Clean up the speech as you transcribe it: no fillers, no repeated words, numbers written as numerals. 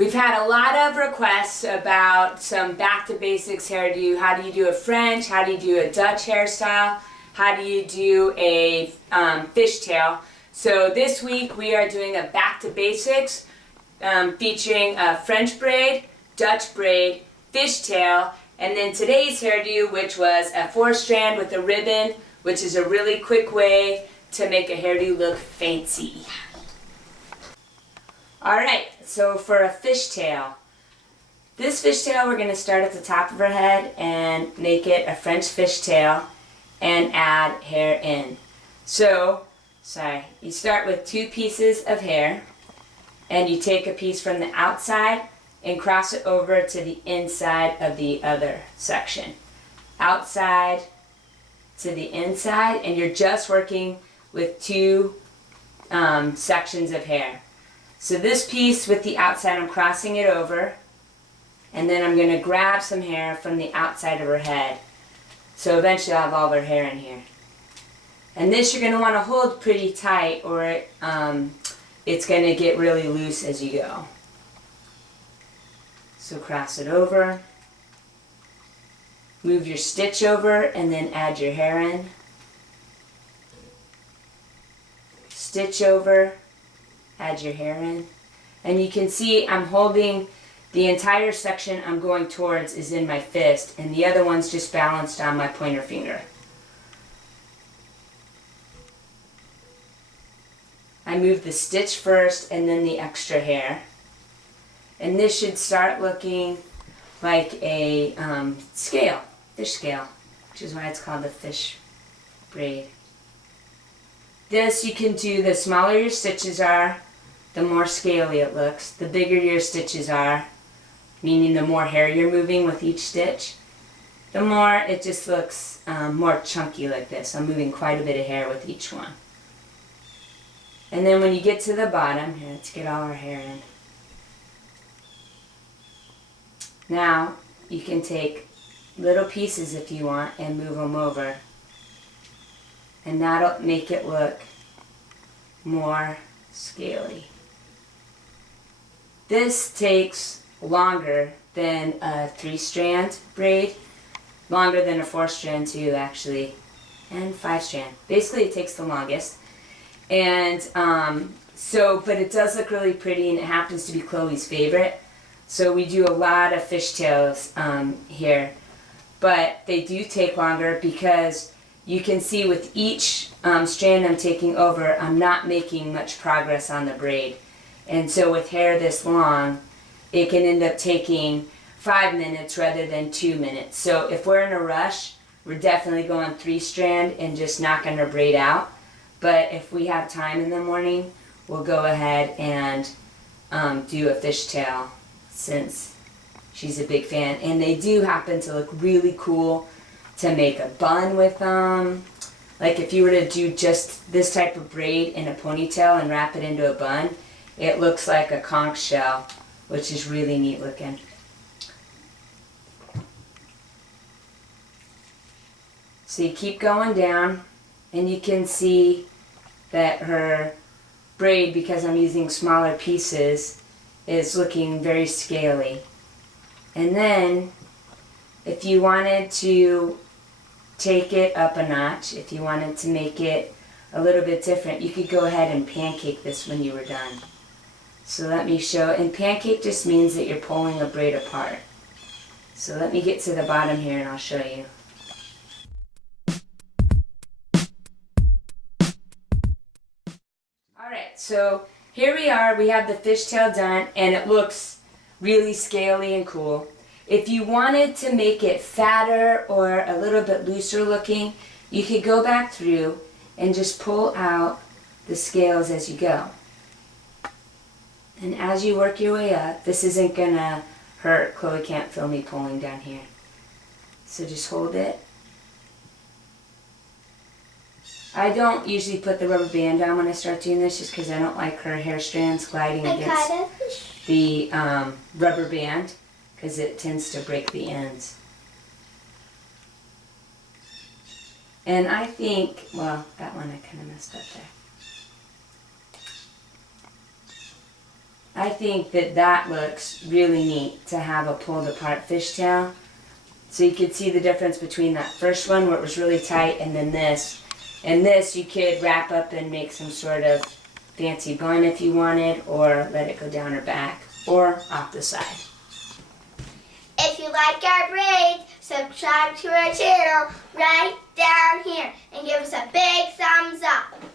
We've had a lot of requests about some back to basics hairdo. How do you do a French? How do you do a Dutch hairstyle? How do you do a fishtail? So this week we are doing a back to basics featuring a French braid, Dutch braid, fishtail, and then today's hairdo, which was a 4-strand with a ribbon, which is a really quick way to make a hairdo look fancy. Alright, so for a fishtail. This fishtail we're going to start at the top of her head and make it a French fishtail and add hair in. So, you start with 2 pieces of hair and you take a piece from the outside and cross it over to the inside of the other section. Outside to the inside, and you're just working with 2 sections of hair. So this piece with the outside, I'm crossing it over, and then I'm going to grab some hair from the outside of her head. So eventually I'll have all of her hair in here. And this you're going to want to hold pretty tight, or it's going to get really loose as you go. So cross it over, move your stitch over, and then add your hair in. Stitch over, add your hair in. And you can see I'm holding the entire section I'm going towards is in my fist, and the other one's just balanced on my pointer finger. I move the stitch first and then the extra hair. And this should start looking like a scale, fish scale, which is why it's called a fish braid. This you can do, the smaller your stitches are, the more scaly it looks. The bigger your stitches are, meaning the more hair you're moving with each stitch, the more it just looks more chunky like this. I'm moving quite a bit of hair with each one. And then when you get to the bottom, here, let's get all our hair in. Now, you can take little pieces if you want and move them over. And that'll make it look more scaly. This takes longer than a 3-strand braid, longer than a 4-strand too actually, and 5-strand. Basically it takes the longest. And but it does look really pretty, and it happens to be Chloe's favorite. So we do a lot of fishtails here, but they do take longer because you can see with each strand I'm taking over, I'm not making much progress on the braid. And so with hair this long, it can end up taking 5 minutes rather than 2 minutes. So if we're in a rush, we're definitely going 3-strand and just knocking her braid out. But if we have time in the morning, we'll go ahead and do a fishtail, since she's a big fan. And they do happen to look really cool to make a bun with them. Like if you were to do just this type of braid in a ponytail and wrap it into a bun, it looks like a conch shell, which is really neat looking. So you keep going down, and you can see that her braid, because I'm using smaller pieces, is looking very scaly. And then if you wanted to take it up a notch, if you wanted to make it a little bit different, you could go ahead and pancake this when you were done. So let me show, and pancake just means that you're pulling a braid apart. So let me get to the bottom here and I'll show you. Alright, so here we are, we have the fishtail done, and it looks really scaly and cool. If you wanted to make it fatter or a little bit looser looking, you could go back through and just pull out the scales as you go. And as you work your way up, this isn't gonna hurt. Chloe can't feel me pulling down here. So just hold it. I don't usually put the rubber band on when I start doing this, just because I don't like her hair strands gliding against the rubber band, because it tends to break the ends. And I think, well, that one I kind of messed up there. I think that that looks really neat to have a pulled apart fishtail. So you could see the difference between that first one where it was really tight and then this. And this you could wrap up and make some sort of fancy bun if you wanted, or let it go down her back or off the side. If you like our braids, subscribe to our channel right down here and give us a big thumbs up.